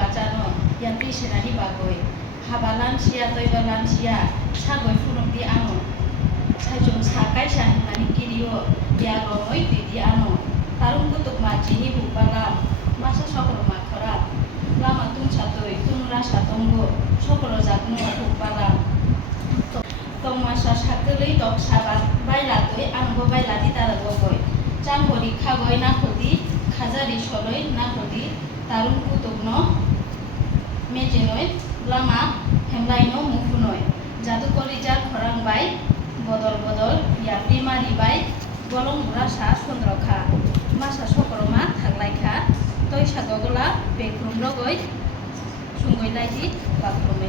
bacano yang pisenani bagoi habalan sia toibalan sia sagoi funukdi ano sajung sakai sahingani kirio diagonoi didi ano tarung kutuk majini bubalam masa sokro makora lama tung satoi tung rasa tonggo sokro jagno bubalam tong masa sakeli dok sabat bailatoi anggo bailati taragogoi চাংবরি খাগই না হদি খাজারি সলই না হদি তারুন কুতুকনো মেজেনই লামা হেমলাইনো মুফুনই জাদুকরি যার খরাং by বদল বদল ইয়াপ্রি মারি by গলং বুড়াসা চন্দ্রখা মাসা সকরমা থাকলাইখা তৈ সাগগলা বেগ্রুম লগই সুঙ্গই লাইদি bathroom